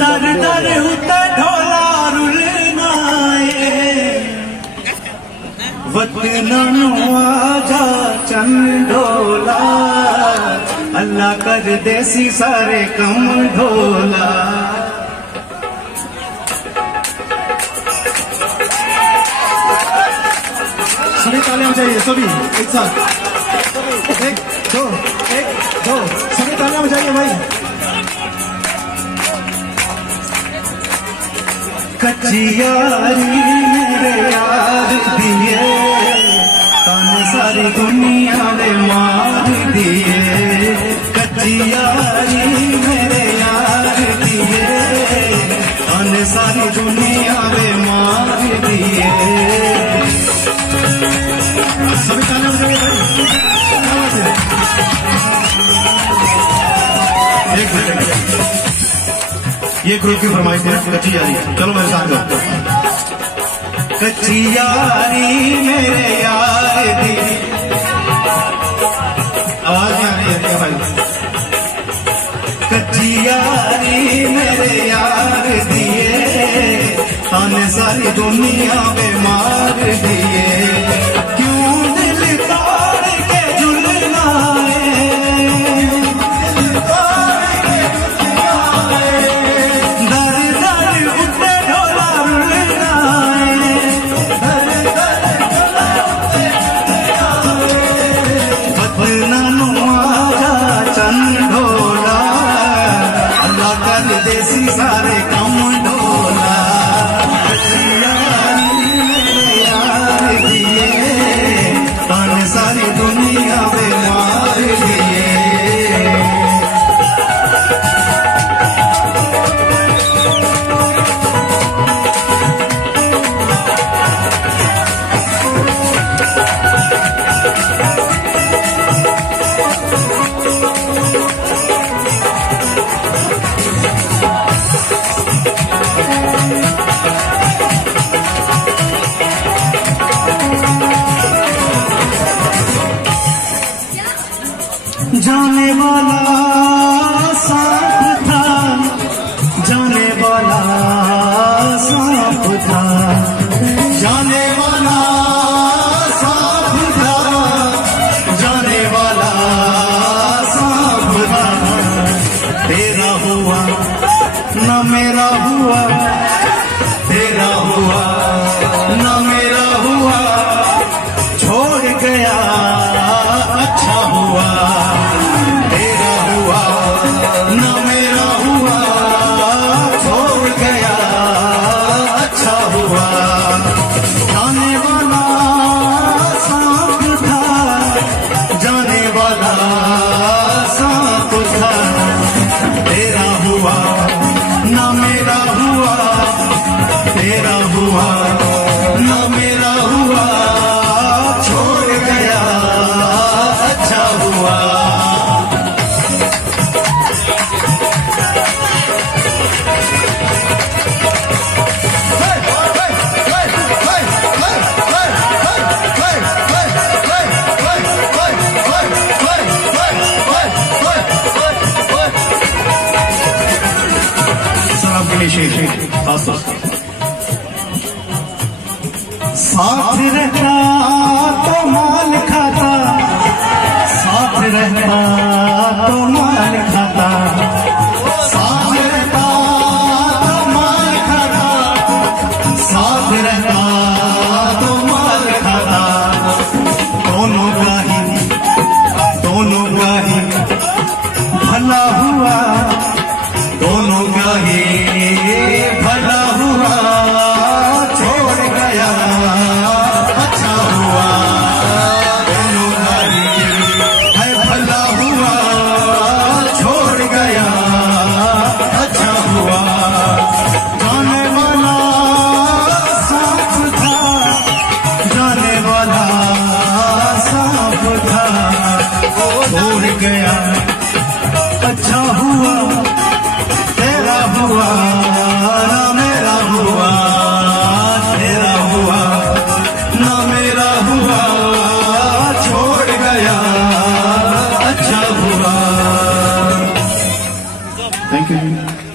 दर दर उते ढोला रुलना वतनों आजा चंडोला अल्लाह कर देसी सारे कम ढोला। सभी तालियां बजाइए, सभी एक साथ, एक दो सभी तालियां बजाइए भाई। कच्ची यारी मेरे यार दिए तन सारी दुनिया में मार दिए। कच्ची यारी मेरे यार दिए तन सारी दुनिया में मार दिए। सभी तालियां बजाइए भाई। एक मिनट, ये ग्रुप की फरमाइश है कच्ची यारी। चलो मेरे साथ गाओ। कच्ची यारी मेरे यार दी, आवाज नहीं आ रही है भाई। कच्ची यारी मेरे यार दिए ताने सारी दुनिया में मार दिए। क्यों दिल तोड़ के झुलना देसी सारे कम ढोला। यार दिए तन सारी दुनिया में मार दिए। जाने वाला सांप था, जाने वाला सांप था, जाने वाला सांप था, जाने वाला सांप था। तेरा हुआ न मेरा हुआ, तेरा हुआ न मेरा हुआ, छोड़ गया अच्छा हुआ। तेरा हुआ न मेरा हुआ, छोड़ गया अच्छा हुआ। जाने वाला सांप था, जाने वाला सांप था। तेरा हुआ न मेरा हुआ, तेरा हुआ न मेरा हुआ, छोड़ गया अच्छा हुआ। साथ रहता तो माल खाता, साथ रहता तो माल खाता, साथ रहता तो माल खाता, साथ रहता तो माल खाता। दोनों का ही भला हुआ, दोनों का ही भला हुआ, छोड़ गया अच्छा हुआ। दोनों का ही है भला हुआ, छोड़ गया अच्छा हुआ। जाने वाला सांप था, जाने वाला सांप था, छोड़ गया अच्छा हुआ। Thank you ji.